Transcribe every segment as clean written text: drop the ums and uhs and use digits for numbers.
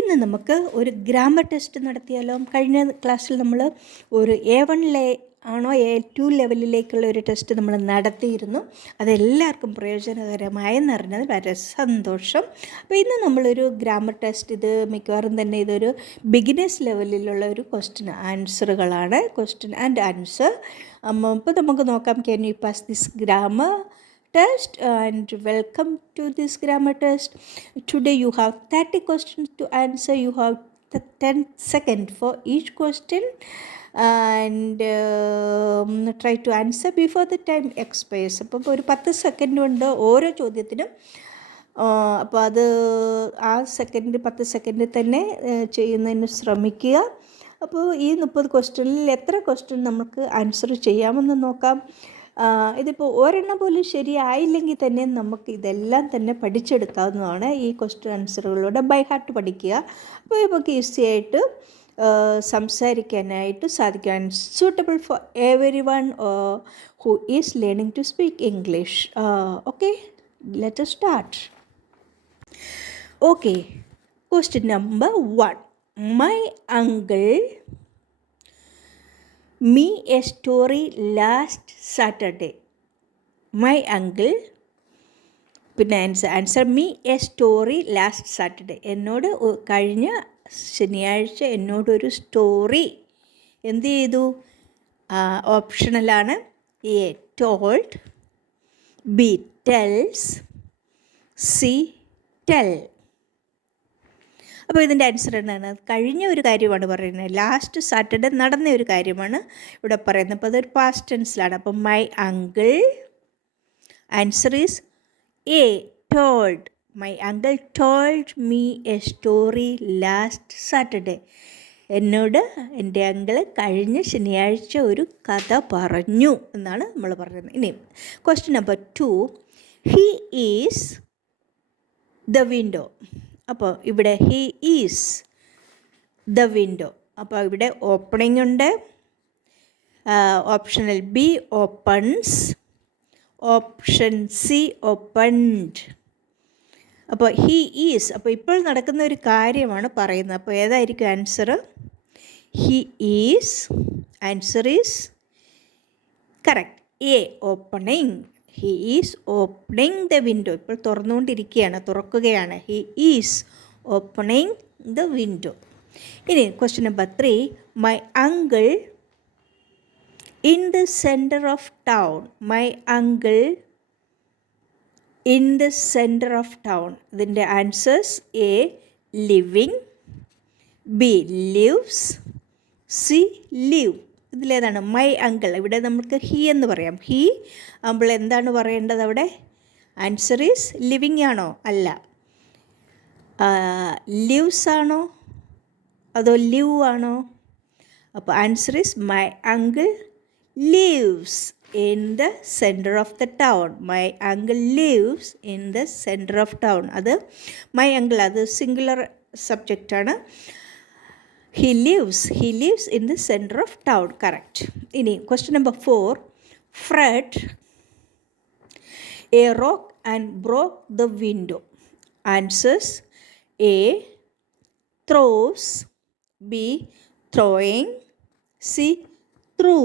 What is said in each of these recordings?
ഇന്ന് നമുക്ക് ഒരു ഗ്രാമർ ടെസ്റ്റ് നടത്തിയാലോ? കഴിഞ്ഞ ക്ലാസ്സിൽ നമ്മൾ ഒരു A1 ആണോ A2 ലെവലിലേക്കുള്ള ഒരു ടെസ്റ്റ് നമ്മൾ നടത്തിയിരുന്നു. അതെല്ലാവർക്കും പ്രയോജനകരമായെന്ന് അറിഞ്ഞത് വളരെ സന്തോഷം. അപ്പോൾ ഇന്ന് നമ്മളൊരു ഗ്രാമർ ടെസ്റ്റ്, ഇത് മിക്കവാറും തന്നെ ഇതൊരു ബിഗിനേഴ്സ് ലെവലിലുള്ള ഒരു ക്വസ്റ്റ്യൻ ആൻസറുകളാണ്, ക്വസ്റ്റ്യൻ ആൻഡ് ആൻസർ. അപ്പോൾ നമുക്ക് നോക്കാം. Can you pass this grammar test and welcome to this grammar test. Today you have 30 questions to answer. You have 10 seconds for each question and try to answer before the time expires. അപ്പോൾ ഒരു 10 സെക്കൻഡ് കൊണ്ട് ഓരോ ചോദ്യത്തിനും അപ്പോൾ അത് ആ 10 സെക്കൻഡിൽ തന്നെ ചെയ്യുന്നതിന് ശ്രമിക്കുക. അപ്പോൾ ഈ 30 ക്വസ്റ്റ്യനിൽ എത്ര ക്വസ്റ്റ്യൻ നമുക്ക് ആൻസർ ചെയ്യാമെന്ന് നോക്കാം. ഇതിപ്പോൾ ഒരെണ്ണം പോലും ശരിയായില്ലെങ്കിൽ തന്നെ നമുക്ക് ഇതെല്ലാം തന്നെ പഠിച്ചെടുക്കാവുന്നതാണ്. ഈ ക്വസ്റ്റ്യൻ ആൻസറുകളോടെ ബൈ ഹാർട്ട് പഠിക്കുക. അപ്പോൾ നമുക്ക് ഈസി ആയിട്ട് സംസാരിക്കാനായിട്ട് സാധിക്കാൻ suitable for everyone who is learning to speak English. Okay, let us start. Okay, question number 1. My uncle me a story last Saturday. My uncle പിന്നെ answer me A story last Saturday. എന്നോട് കഴിഞ്ഞ ശനിയാഴ്ച എന്നോടൊരു സ്റ്റോറി എന്ത് ചെയ്തു? ഓപ്ഷണലാണ്. A told, B tells, C tell. അപ്പോൾ ഇതിൻ്റെ ആൻസർ എന്താണ്? കഴിഞ്ഞ ഒരു കാര്യമാണ് പറയുന്നത്. ലാസ്റ്റ് സാറ്റർഡേ നടന്ന ഒരു കാര്യമാണ് ഇവിടെ പറയുന്നത്. അപ്പോൾ അതൊരു പാസ്റ്റ് ടെൻസിലാണ്. അപ്പം my uncle, answer is A told. My uncle told me A story last Saturday. എന്നോട് എൻ്റെ അങ്കിള് കഴിഞ്ഞ ശനിയാഴ്ച ഒരു കഥ പറഞ്ഞു എന്നാണ് നമ്മൾ പറയുന്നത്. ഇനി question number 2. He is the window. അപ്പോൾ ഇവിടെ ഹി ഈസ് ദ വിൻഡോ. അപ്പോൾ ഇവിടെ ഓപ്പണിംഗ് ഉണ്ട്. Optional B opens, option C opened. അപ്പോൾ ഹി ഈസ്, അപ്പോൾ ഇപ്പോൾ നടക്കുന്ന ഒരു കാര്യമാണ് പറയുന്നത്. അപ്പോൾ ഏതായിരിക്കും answer? He is. Answer is correct, A opening. He is opening the window. ഇപ്പോൾ തുറന്നുകൊണ്ടിരിക്കുകയാണ്, തുറക്കുകയാണ്. He is opening the window. ഇനി question number 3. My uncle in the centre of town. My uncle in the centre of town. ഇതിൻ്റെ answers A living, B lives, C live. ഇതിലേതാണ്? My uncle. ഇവിടെ നമുക്ക് ഹി എന്ന് പറയാം. ഹി ആകുമ്പോൾ എന്താണ് പറയേണ്ടത് അവിടെ? ആൻസർ ഈസ് ലിവിങ് ആണോ? അല്ല. ലിവ്സ് ആണോ അതോ ലിവ് ആണോ? അപ്പോൾ answer is my uncle lives in the centre of the town. My uncle lives in the centre of town. അത് മൈ അങ്കിൾ, അത് സിംഗുലർ സബ്ജക്റ്റാണ്. He lives in the center of town. Correct. Ini question number 4. Fred a rock and broke the window. Answers A throws, B throwing, C threw.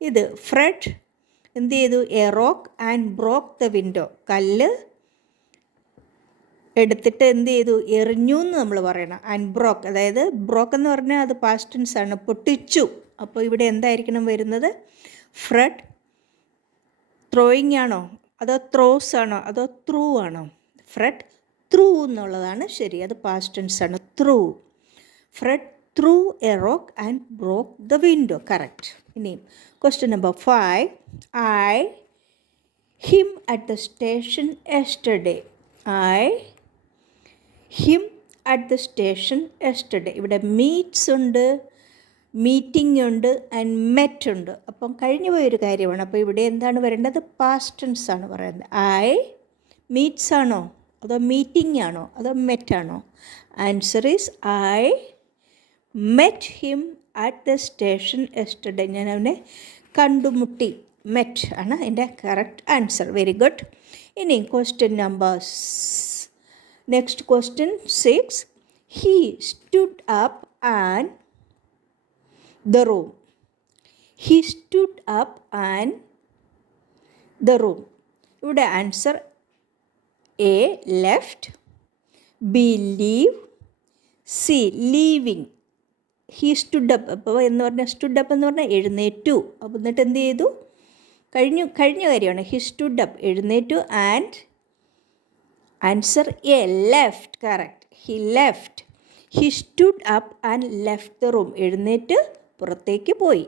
ഇത് Fred എന്ത് ചെയ്തു? A rock and broke the window. കല്ല് എടുത്തിട്ട് എന്ത് ചെയ്തു? എറിഞ്ഞു എന്ന് നമ്മൾ പറയണം. ആൻഡ് ബ്രോക്ക്, അതായത് ബ്രോക്ക് എന്ന് പറഞ്ഞാൽ അത് പാസ്റ്റ് ടെൻസ് ആണ്, പൊട്ടിച്ചു. അപ്പോൾ ഇവിടെ എന്തായിരിക്കണം വരുന്നത്? ഫ്രെഡ് ത്രോയിങ് ആണോ അതോ ത്രോസ് ആണോ അതോ ത്രൂ ആണോ? ഫ്രെഡ് ത്രൂ എന്നുള്ളതാണ് ശരി, അത് പാസ്റ്റ് ടെൻസ് ആണ്. Threw. Fred threw a rock and broke the window. Correct. ഇനി question number 5. I him at the station yesterday. I him at the station yesterday. ഇവിടെ മീറ്റ്സ് ഉണ്ട്, മീറ്റിംഗ് ഉണ്ട് ആൻഡ് മെറ്റ് ഉണ്ട്. അപ്പം കഴിഞ്ഞു പോയൊരു കാര്യമാണ്. അപ്പോൾ ഇവിടെ എന്താണ് വരേണ്ടത്? പാസ്റ്റ് ടെൻസ് ആണ് പറയുന്നത്. ഐ മീറ്റ്സ് ആണോ അതോ മീറ്റിംഗ് ആണോ അതോ മെറ്റ് ആണോ? Answer is I met him at the station yesterday. ഞാൻ അവനെ കണ്ടുമുട്ടി. മെറ്റ് ആണ് എൻ്റെ കറക്റ്റ് ആൻസർ. Very good. ഇനി question number next question 6. He stood up and the room. He stood up and the room. ഇവിടെ answer A left, B leave, C leaving. He stood up. അപ്പോൾ എന്ന് പറഞ്ഞാൽ stood up എന്ന് പറഞ്ഞാൽ എഴുന്നേറ്റു. അപ്പോൾ എന്നിട്ട് എന്ത് ചെയ്തു? കഴിഞ്ഞ കാര്യമാണ്. ഹി സ്റ്റുഡ് അപ്പ്, എഴുന്നേറ്റു. And answer A left. Correct. He left. He stood up and left the room. എഴുന്നേറ്റ് പുറത്തേക്ക് പോയി.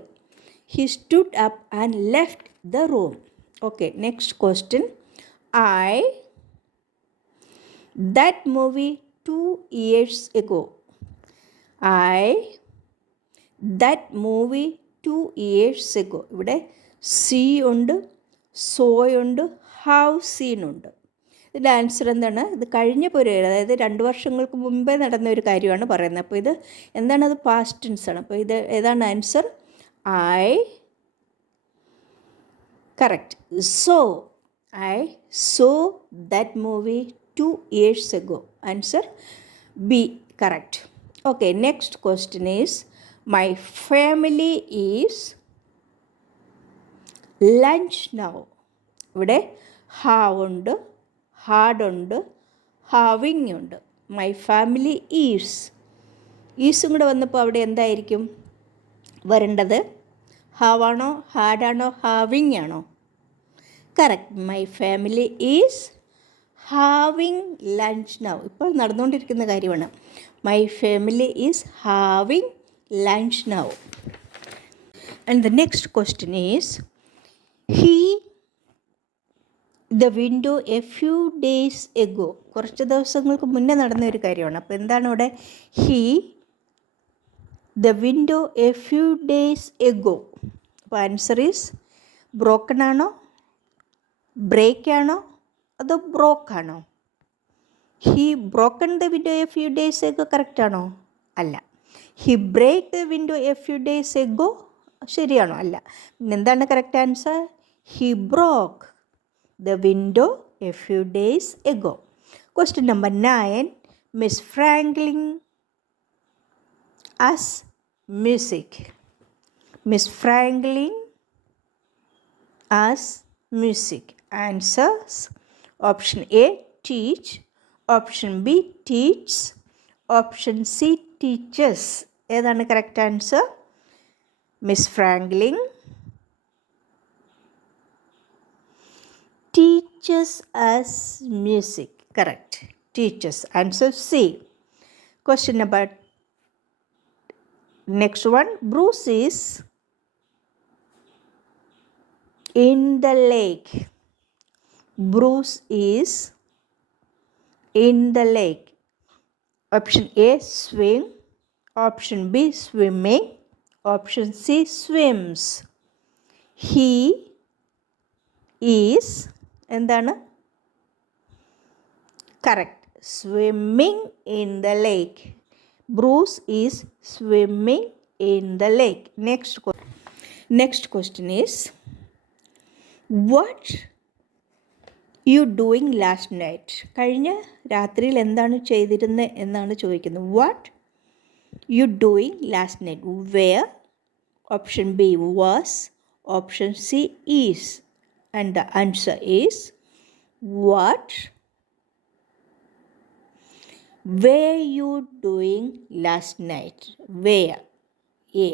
He stood up and left the room. Okay, next question. That movie 2 years ago. That movie 2 years ago. ഇവിടെ സീ ഉണ്ട്, സോ ഉണ്ട്, have seen ഉണ്ട്. ഇതിൻ്റെ ആൻസർ എന്താണ്? ഇത് കഴിഞ്ഞ പീരീഡ്, അതായത് 2 വർഷങ്ങൾക്ക് മുമ്പേ നടന്ന ഒരു കാര്യമാണ് പറയുന്നത്. അപ്പോൾ ഇത് എന്താണ്? അത് പാസ്റ്റ് ടെൻസ് ആണ്. അപ്പോൾ ഇത് ഏതാണ് answer? Correct. I saw that movie 2 years ago. Answer B. Correct. Okay, next question is, my family is lunch now. ഇവിടെ have ഉണ്ട്, had ഉണ്ട്, having ഉണ്ട്. My family is. ഈസും കൂടെ വന്നപ്പോൾ അവിടെ എന്തായിരിക്കും വരേണ്ടത്? have ആണോ, had ആണോ, having ആണോ? Correct. My family is having lunch now. ഇപ്പോൾ നടന്നുകൊണ്ടിരിക്കുന്ന കാര്യമാണ്. My family is having lunch now. And the next question is, he the window a few days ago. കുറച്ച് ദിവസങ്ങൾക്ക് മുന്നേ നടന്ന ഒരു കാര്യമാണ്. അപ്പോൾ എന്താണ് ഇവിടെ? He the window a few days ago. അപ്പോൾ ആൻസർ ഈസ് ബ്രോക്കൺ ആണോ, ബ്രേക്ക് ആണോ, അതോ ബ്രോക്ക് ആണോ? He broken the window a few days ago correct ആണോ? അല്ല. He break the window a few days ago ശരിയാണോ? അല്ല. പിന്നെ എന്താണ് correct answer? He broke the window a few days ago. Question number 9. Miss Franklin as music. Miss Franklin as music. Answers: option A teach, option B teaches, option C teaches. ഏതാണ് correct answer? Miss Franklin teaches us music. Correct. Teaches. Answer C. Question number next one. Bruce is in the lake. Bruce is in the lake. Option A swim, option B swimming, option C swims. He is എന്താണ് correct? Swimming in the lake. Bruce is swimming in the lake. Next question is, what you doing last night. കഴിഞ്ഞ രാത്രിയിൽ എന്താണ് ചെയ്തിരുന്നത് എന്നാണ് ചോദിക്കുന്നത്. What you doing last night. Where. Option B was, option C is. And the answer is what were you doing last night? Where? A.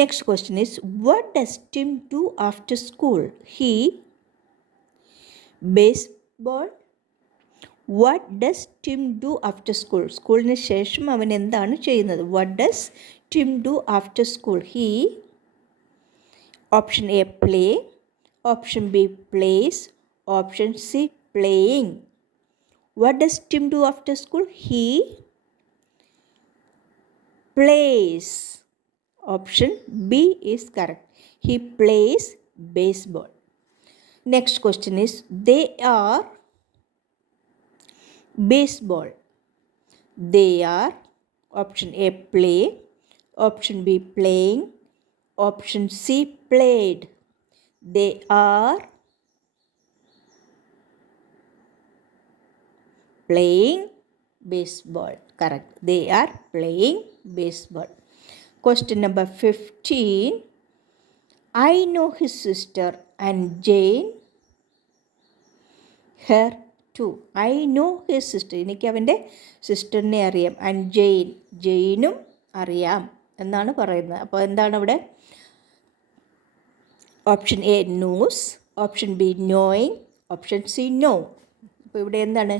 Next question is, what does Tim do after school? He baseball. What does Tim do after school? സ്കൂളിന് ശേഷം അവൻ എന്താണ് ചെയ്യുന്നത്? What does Tim do after school? He, option A play, option B plays, option C playing. What does Tim do after school? He plays. Option B is correct. He plays baseball. Next question is, they are baseball. They are, option A play, option B playing, option C played. They are playing baseball. Correct. They are playing baseball. Question number 15. I know his sister and Jane her too. I know his sister. എനിക്ക് അവൻ്റെ സിസ്റ്ററിനെ അറിയാം. ആൻഡ് ജെയിനും അറിയാം എന്നാണ് പറയുന്നത്. അപ്പോൾ എന്താണ് അവിടെ? Option A knows, option B knowing, option C know. അപ്പോൾ ഇവിടെ എന്താണ്?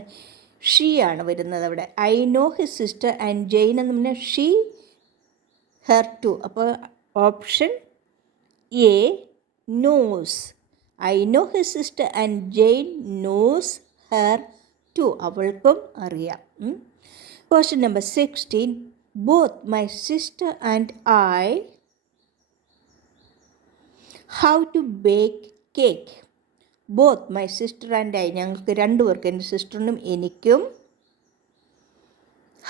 ഷീ ആണ് വരുന്നത് അവിടെ. I know his sister and Jane എന്ന് പറഞ്ഞാൽ ഷീ ഹെർ ടു. അപ്പോൾ option A knows. I know his sister and Jane knows her too. അവൾക്കും അറിയാം. Question number 16. Both my sister and I how to bake cake. Both my sister and I, ഞങ്ങൾക്ക് രണ്ടുപേർക്ക്, എൻ്റെ സിസ്റ്ററിനും എനിക്കും,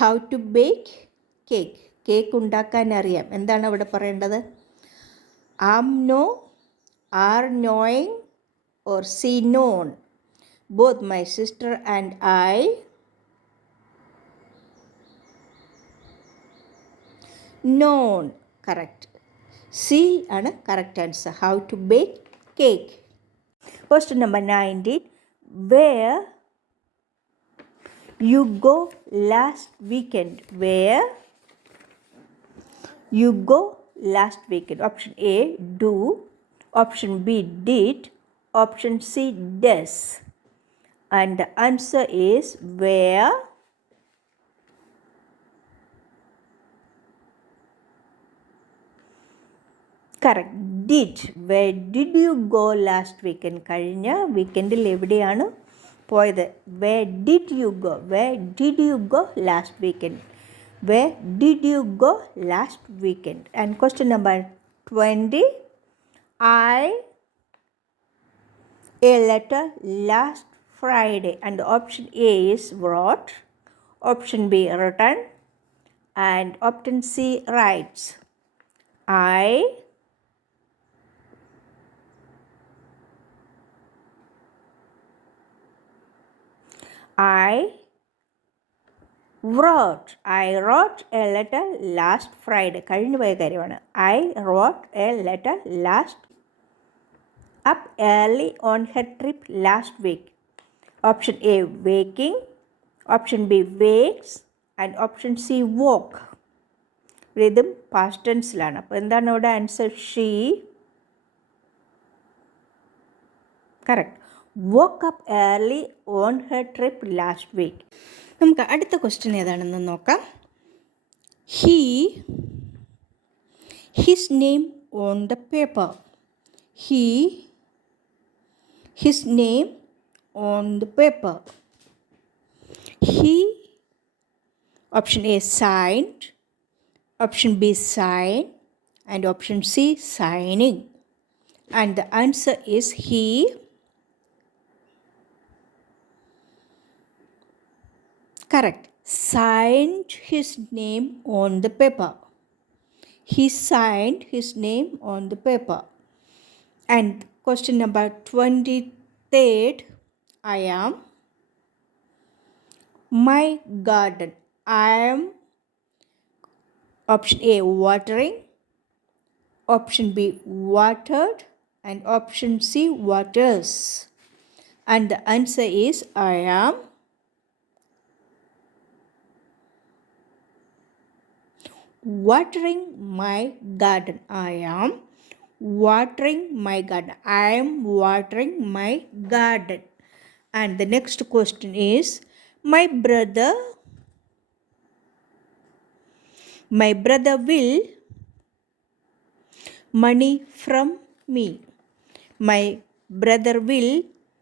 how to bake cake, cake ഉണ്ടാക്കാൻ അറിയാം. എന്താണ് അവിടെ പറയേണ്ടത്? Am know, are knowing, or C known. Both my sister and I known. Correct. C ആണ് correct answer. How to bake cake. Question number 19. Where you go last weekend? Where you go last weekend? Option A, do. Option B, did. Option C, does. And the answer is where correct. Did. Where did you go last weekend? കഴിഞ്ഞ വീക്കെൻഡിൽ എവിടെയാണ് പോയത്? Where did you go? Where did you go last weekend? Where did you go last weekend? And question number 20. I a letter last Friday. And option A is wrote, option B written, and option C writes. I wrote a letter last Friday. കഴിഞ്ഞു പോയ കാര്യമാണ്. I wrote a letter last up early on her trip last week. Option A, waking. Option B, wakes. And option C, woke. ഇതും പാസ്റ്റ് ടെൻസിലാണ്. അപ്പോൾ എന്താണ് ഇവിടെ answer? She. Correct. woke up early on her trip last week. നമുക്ക് അടുത്ത ക്വസ്റ്റ്യൻ ഏതാണെന്ന് നോക്കാം. his name on the paper. his name on the paper. He, option A, signed. Option B, sign. And option C, signing. And the answer is he. Correct. Signed his name on the paper. He signed his name on the paper. And question number 23rd. I am my garden. I am, option A, watering. Option B, watered. And option C, waters. And the answer is I am watering my garden. I am watering my garden. I am watering my garden. And the next question is, my brother will money from me. My brother will,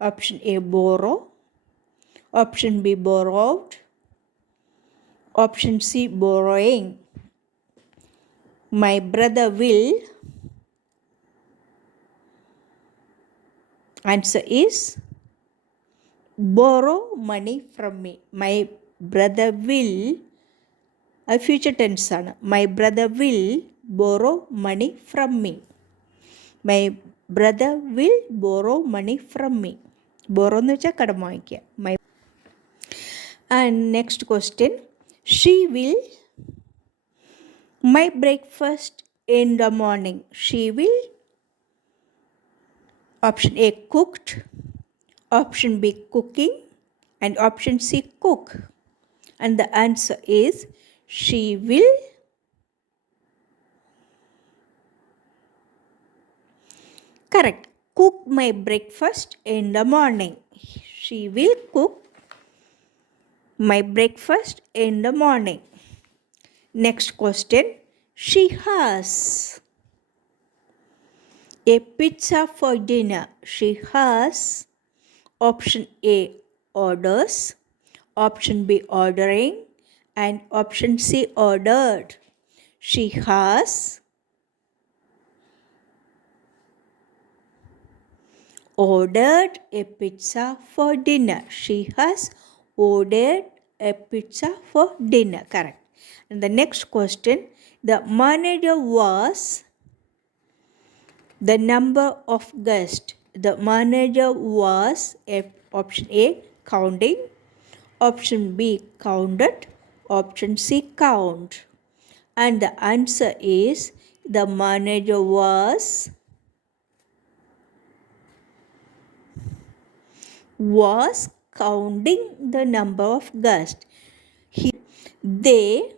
option A, borrow. Option B, borrowed. Option C, borrowing. My brother will, answer is borrow money from me. My brother will, a future tense ആണ്. My brother will borrow money from me. My brother will borrow money from me. borrow എന്ന് വെച്ചാൽ കടം വാങ്ങിക്കുക. And next question, she will my breakfast in the morning. She will, option A, cooked, option B, cooking, and option C, cook. And the answer is she will correct cook my breakfast in the morning. She will cook my breakfast in the morning. Next question, she has a pizza for dinner. She has, option A, orders, option B, ordering, and option C, ordered. She has ordered a pizza for dinner. She has ordered a pizza for dinner. Correct. And the next question, the manager was the number of guests. The manager was, option A, counting, option B, counted, option C, count. And the answer is the manager was counting the number of guests. They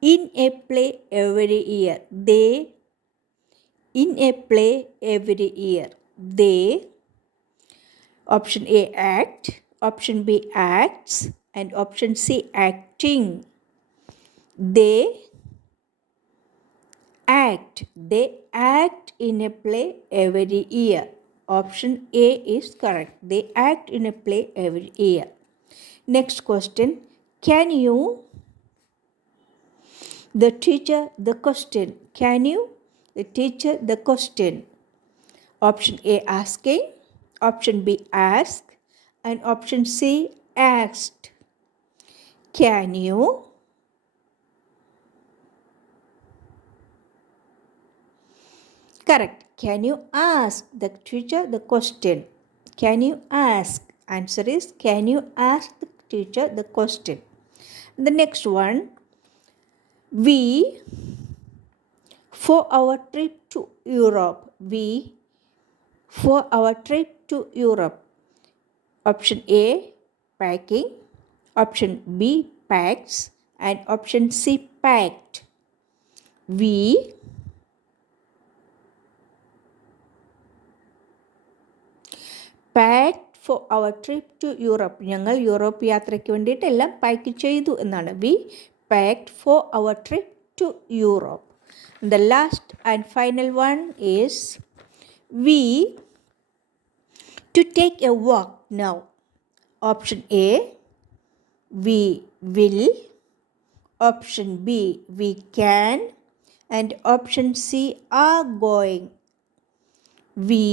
in a play every year. They in a play every year. They, option A, act, option B, acts, and option C, acting. They act. They act in a play every year. Option A is correct. They act in a play every year. Next question, can you the teacher the question? Can you the teacher the question? Option A, asking, option B, ask, and option C, asked. Can you correct. Can you ask the teacher the question? Can you ask? Answer is can you ask the teacher the question? The next one, we for our trip to Europe. We for our trip to Europe. Option A, packing, option B, packs, and option C, packed. We packed for our trip to Europe. ഞങ്ങൾ യൂറോപ്പ് യാത്രയ്ക്ക് വേണ്ടിയിട്ട് എല്ലാം പാക്ക് ചെയ്തു എന്നാണ്. We packed for our trip to Europe. The last and final one is we to take a walk now. Option A, we will, option B, we can, and option C, are going. We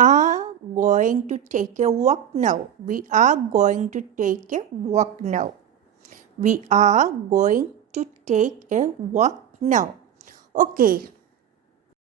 are going to take a walk now. We are going to take a walk now. We are going to take a walk now. Okay.